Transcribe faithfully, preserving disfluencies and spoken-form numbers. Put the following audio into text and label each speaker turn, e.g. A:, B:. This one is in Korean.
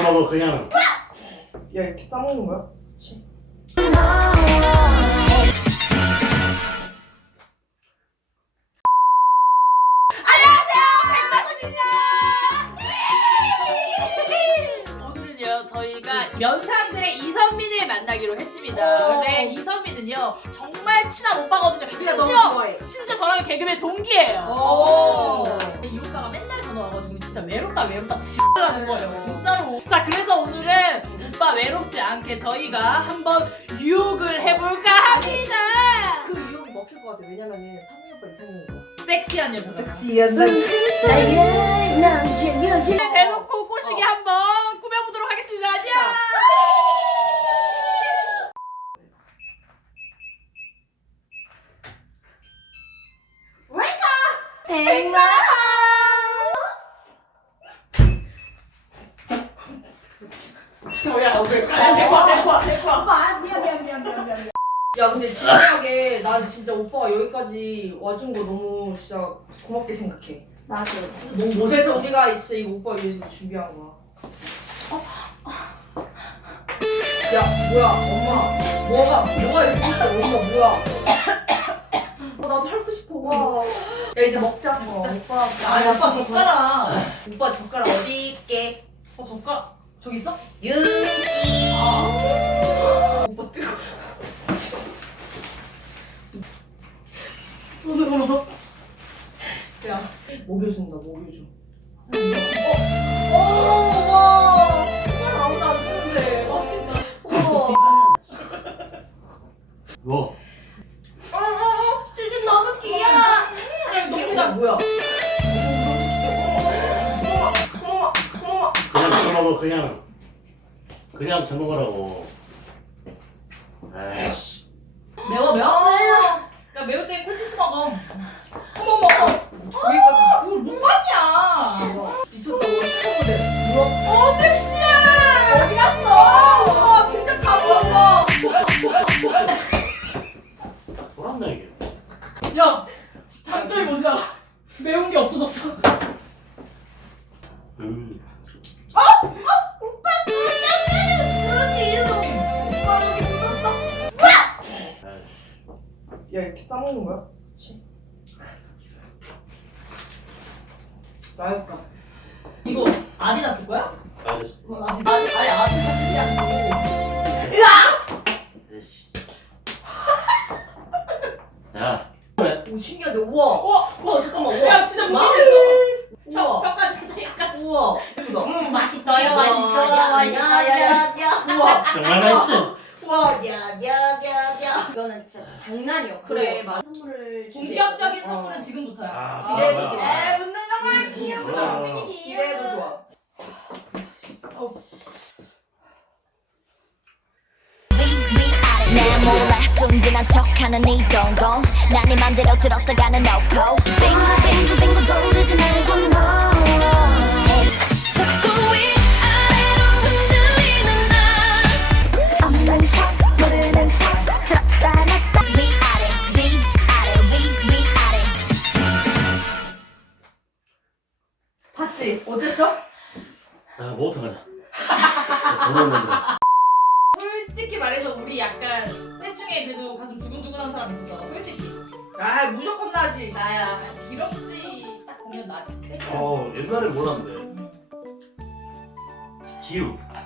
A: 먹어 그냥.
B: 야, 이렇게 싸먹는 거야? 그치?
C: 오늘은요 저희가 면상들의 이선민을 만나기로 했습니다.
B: 오.
C: 근데 이선민은요 정말 친한 오빠거든요.
B: 진짜 너무
C: 심지어
B: 좋아해.
C: 심지어 저랑 개그맨 동기예요.
B: 오.
C: 이 오빠가 맨날 전화 와가지고 진짜 외롭다 외롭다 지랄하는 거예요 진짜로. 자 그래서 오늘은 오빠 외롭지 않게 저희가 한번 유혹을 해볼까 합니다.
B: 그 유혹이 먹힐 것 같아. 왜냐면은 상민 오빠 이상형인 거야.
C: 섹시한 여자잖아.
B: 섹시한 남자.
C: 대놓고 꼬시기
B: 어.
C: 한번 꾸며보도록 하겠습니다. 안녕.
B: 백마.
C: 저야 오늘 가야 대박 대박 대박.
B: 오빠 미안 미안 미안 미안 미안. 야 근데 진지하게 난 진짜 오빠가 여기까지 와준 거 너무 진짜 고맙게 생각해.
D: 나도.
B: 진짜 너무 멋있어. 우리가 진짜 이 오빠 위해서 준비한 거야. 야 뭐야 엄마 뭐가 뭐가 이렇게 진짜 엄마 뭐야? 어, 나도 할고 싶어. 와. 야 이제 먹자. 어, 오빠.
C: 아 오빠 젓가락.
B: 오빠 젓가락 어디 있게?
C: 어 젓가락 저기 있어?
B: 여기. 오빠 뜨거.
C: 손으로 먹었어.
B: 야 먹여준다 먹여줘. 어? 어, 와. 오빠 아무도 안 주는데.
C: 맛있겠다.
B: 우와.
A: 뭐?
B: 어, 어, 어. 지금 너무 귀여워. 아니, 너무나 뭐야? 어머, 어머,
A: 그냥 쳐 먹어 그냥. 그냥 쳐 먹으라고. 아이씨.
C: 매워 매워. 야 매울 때 콜피스 먹어.
B: 어머, 어머. 저기까지.
C: 그걸 못 봤냐?
B: 미쳤다고 시커먼데. 뭐야? 어, 섹시해. 어디 갔어? 와, 진짜 가보아.
A: 뭐란다 이게.
C: 야 장점이 뭔지 알아? 매운 게 없어졌어.
A: 음.
B: 야, 이렇게 싸먹는 거야? 그치?
C: 나올까? 이거 아디다스 거야?
A: 아이씨.
C: 어, 아디 아디 아니 아디다스라고.
A: 아이씨. 야. 왜?
B: 오, 신기하네. 우와.
C: 우와
B: 우와, 잠깐만. 우와.
C: 야 진짜
B: 마-
C: 무기 됐어.
B: 우와.
C: 혀까지 살짝 약간.
B: 우와. 예쁘다.
D: 음 맛있어요
B: 와,
D: 맛있어요. 야야야야.
B: 우와.
A: 정말 맛있어.
B: 우와.
D: 야야야야. 이거는 진짜 장난이었고.
B: 그래, 맞아.
D: 선물을
C: 본격적인
D: 준비했거든.
C: 선물은
D: 어.
C: 지금부터야.
A: 아,
B: 기대해주지
A: 뭐야.
B: 마.
D: 에이 웃는 거만 귀엽다.
A: 어.
B: 기대해도 좋아.
E: 내 몰라 순진한 척하는 이 동공 난 네 맘대로 들었다가는 놓고 빙글빙글빙글 돌리지 말고 너 자꾸 위아래로 흔들리는 나 없는 척 모르는 척 들었다 놨다 위아래 위아래 위 위아래
B: 봤지? 어땠어?
A: 아 못하겠다. 모르는데.
C: 솔직히 말해서 우리 약간 셋 중에 그래도 가슴 두근두근한 사람 있었어. 솔직히.
B: 아, 무조건 나지.
C: 나야. 기럭지 딱 보면 나지.
A: 어 옛날에 몰랐는데. 지우.